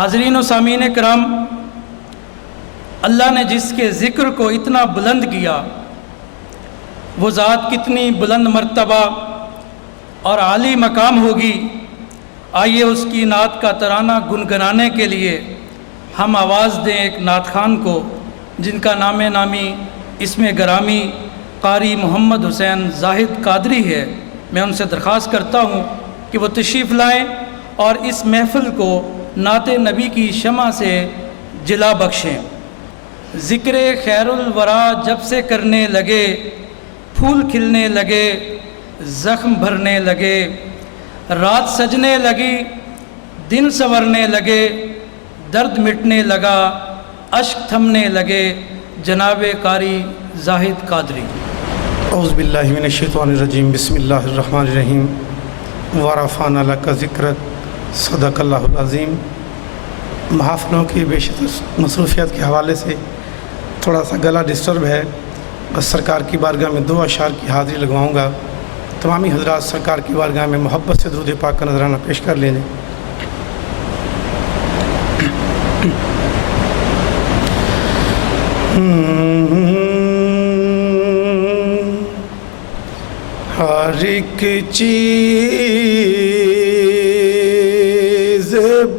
حاضرین و سامعین کرام، اللہ نے جس کے ذکر کو اتنا بلند کیا وہ ذات کتنی بلند مرتبہ اور عالی مقام ہوگی۔ آئیے اس کی نعت کا ترانہ گنگنانے کے لیے ہم آواز دیں ایک نعت خوان کو جن کا نام نامی اسم گرامی قاری محمد حسین زاہد قادری ہے۔ میں ان سے درخواست کرتا ہوں کہ وہ تشریف لائیں اور اس محفل کو نعت نبی کی شمع سے جلا بخشیں۔ ذکر خیر الورا جب سے کرنے لگے، پھول کھلنے لگے، زخم بھرنے لگے، رات سجنے لگی، دن سنورنے لگے، درد مٹنے لگا، اشک تھمنے لگے، جناب قاری زاہد قادری۔ اعوذ باللہ من الشیطان الرجیم، بسم اللہ الرحمن الرحیم۔ ورفعنا لک ذکرک، صدق اللہ العظیم۔ محافلوں کی بے شمار مصروفیات کے حوالے سے تھوڑا سا گلا ڈسٹرب ہے، بس سرکار کی بارگاہ میں 2 اشعار کی حاضری لگواؤں گا۔ تمامی حضرات سرکار کی بارگاہ میں محبت سے درود پاک کا نذرانہ پیش کر لیں۔ ہر ایک چیز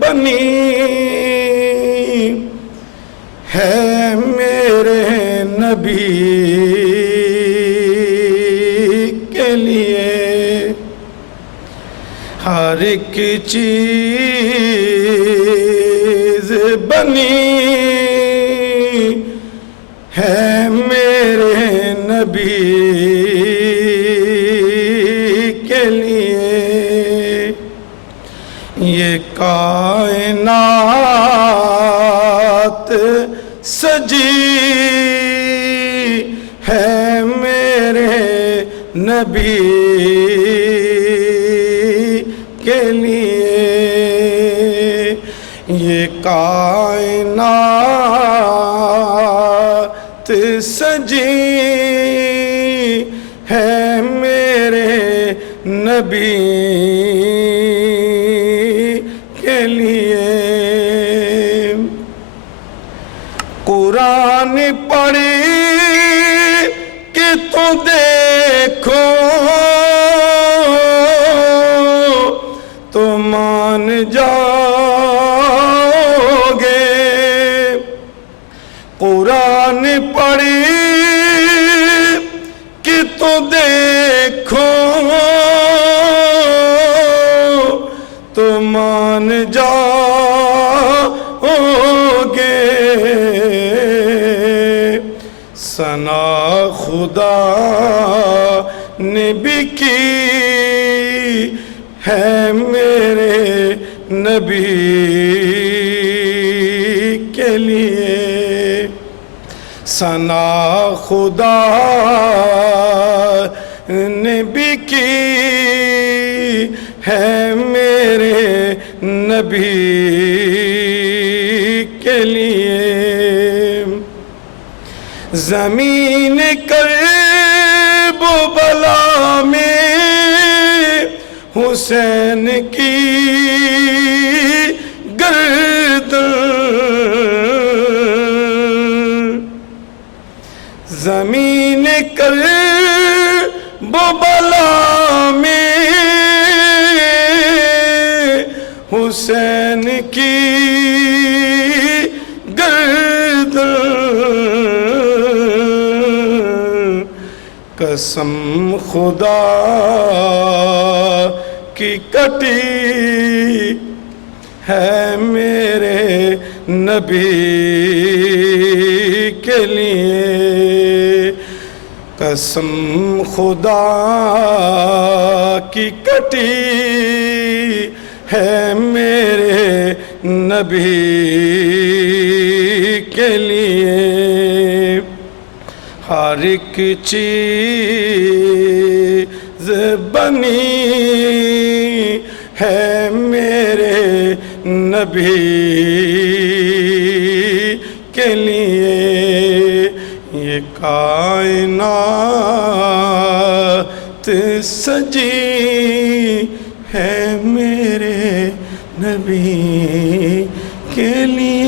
بنی ہے میرے نبی کے لیے، ہر ایک چیز بنی ہے میرے نبی کے لیے، یہ کائنات سجی ہے میرے نبی کے لیے، یہ کائنات سجی ہے میرے نبی کے لیے۔ قرآن پڑھی کہ تو دیکھو تو مان جاؤ گے، قرآن پڑھی کہ تو دیکھو تو مان جاؤ گے، ثنا خدا نے بھی کی ہے میرے نبی کے لیے، ثنا خدا نے بھی کی ہے میرے نبی کے لیے، زمین کرب و بلا میں حسین کی گردن، زمین کرب و بلا میں حسین کی گردن، قسم خدا کی کٹی ہے میرے نبی کے لیے، قسم خدا کی کٹی ہے میرے نبی کے لیے، ہر ایک چیز بنی ہے میرے نبی کے لیے، یہ کائنات سجی ہے میرے نبی کے لیے